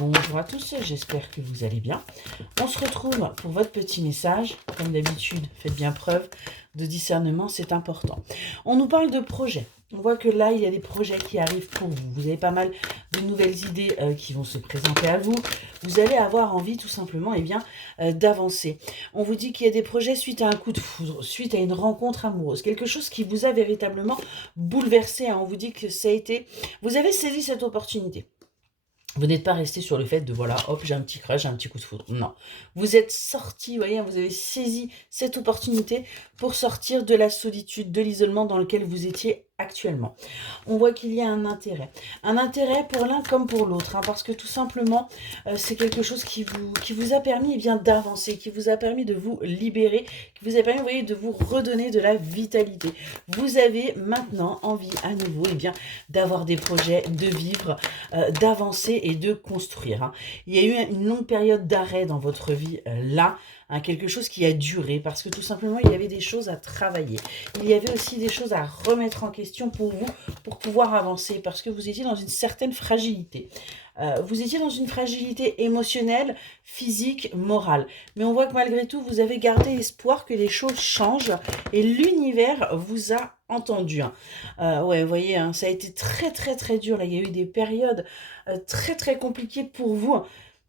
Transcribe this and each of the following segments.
Bonjour à tous, j'espère que vous allez bien. On se retrouve pour votre petit message. Comme d'habitude, faites bien preuve de discernement, c'est important. On nous parle de projets. On voit que là, il y a des projets qui arrivent pour vous. Vous avez pas mal de nouvelles idées qui vont se présenter à vous. Vous allez avoir envie tout simplement d'avancer. On vous dit qu'il y a des projets suite à un coup de foudre, suite à une rencontre amoureuse, quelque chose qui vous a véritablement bouleversé. On vous dit que ça a été... Vous avez saisi cette opportunité. Vous n'êtes pas resté sur le fait de, voilà, hop, j'ai un petit crush, j'ai un petit coup de foudre. Non. Vous êtes sorti, vous voyez, vous avez saisi cette opportunité pour sortir de la solitude, de l'isolement dans lequel vous étiez actuellement. On voit qu'il y a un intérêt. Un intérêt pour l'un comme pour l'autre, parce que tout simplement, c'est quelque chose qui vous a permis d'avancer, qui vous a permis de vous libérer, qui vous a permis, vous voyez, de vous redonner de la vitalité. Vous avez maintenant envie à nouveau d'avoir des projets, de vivre, d'avancer et de construire. Il y a eu une longue période d'arrêt dans votre vie là, quelque chose qui a duré parce que tout simplement il y avait des choses à travailler. Il y avait aussi des choses à remettre en question pour vous, pour pouvoir avancer, parce que vous étiez dans une certaine fragilité. Vous étiez dans une fragilité émotionnelle, physique, morale. Mais on voit que malgré tout, vous avez gardé espoir que les choses changent et l'univers vous a entendu. Ouais, vous voyez, ça a été très très très dur. Là, il y a eu des périodes très très compliquées pour vous.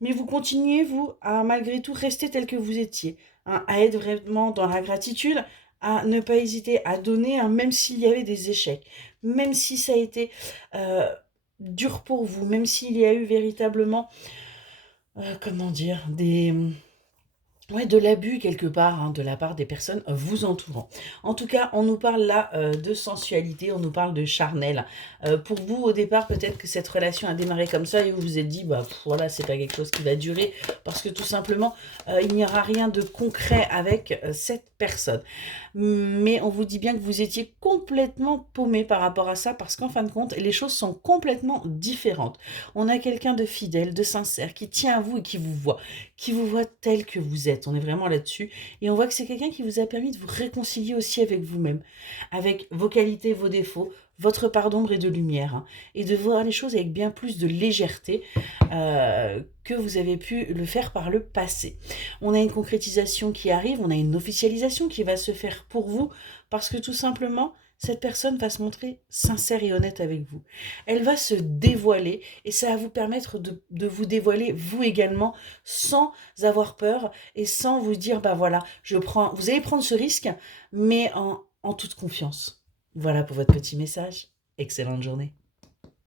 Mais vous continuez, vous, à malgré tout rester tel que vous étiez. À être vraiment dans la gratitude, à ne pas hésiter à donner, même s'il y avait des échecs. Même si ça a été dur pour vous, même s'il y a eu véritablement, comment dire, de l'abus quelque part, de la part des personnes vous entourant. En tout cas, on nous parle là de sensualité, on nous parle de charnel. Pour vous, au départ, peut-être que cette relation a démarré comme ça et vous vous êtes dit, voilà, c'est pas quelque chose qui va durer parce que tout simplement, il n'y aura rien de concret avec cette personne. Mais on vous dit bien que vous étiez complètement paumé par rapport à ça parce qu'en fin de compte, les choses sont complètement différentes. On a quelqu'un de fidèle, de sincère, qui tient à vous et qui vous voit tel que vous êtes. On est vraiment là-dessus. Et on voit que c'est quelqu'un qui vous a permis de vous réconcilier aussi avec vous-même, avec vos qualités, vos défauts, votre part d'ombre et de lumière, et de voir les choses avec bien plus de légèreté que vous avez pu le faire par le passé. On a une concrétisation qui arrive, on a une officialisation qui va se faire pour vous, parce que tout simplement, cette personne va se montrer sincère et honnête avec vous. Elle va se dévoiler et ça va vous permettre de vous dévoiler vous également sans avoir peur et sans vous dire, voilà, vous allez prendre ce risque, mais en toute confiance. Voilà pour votre petit message. Excellente journée.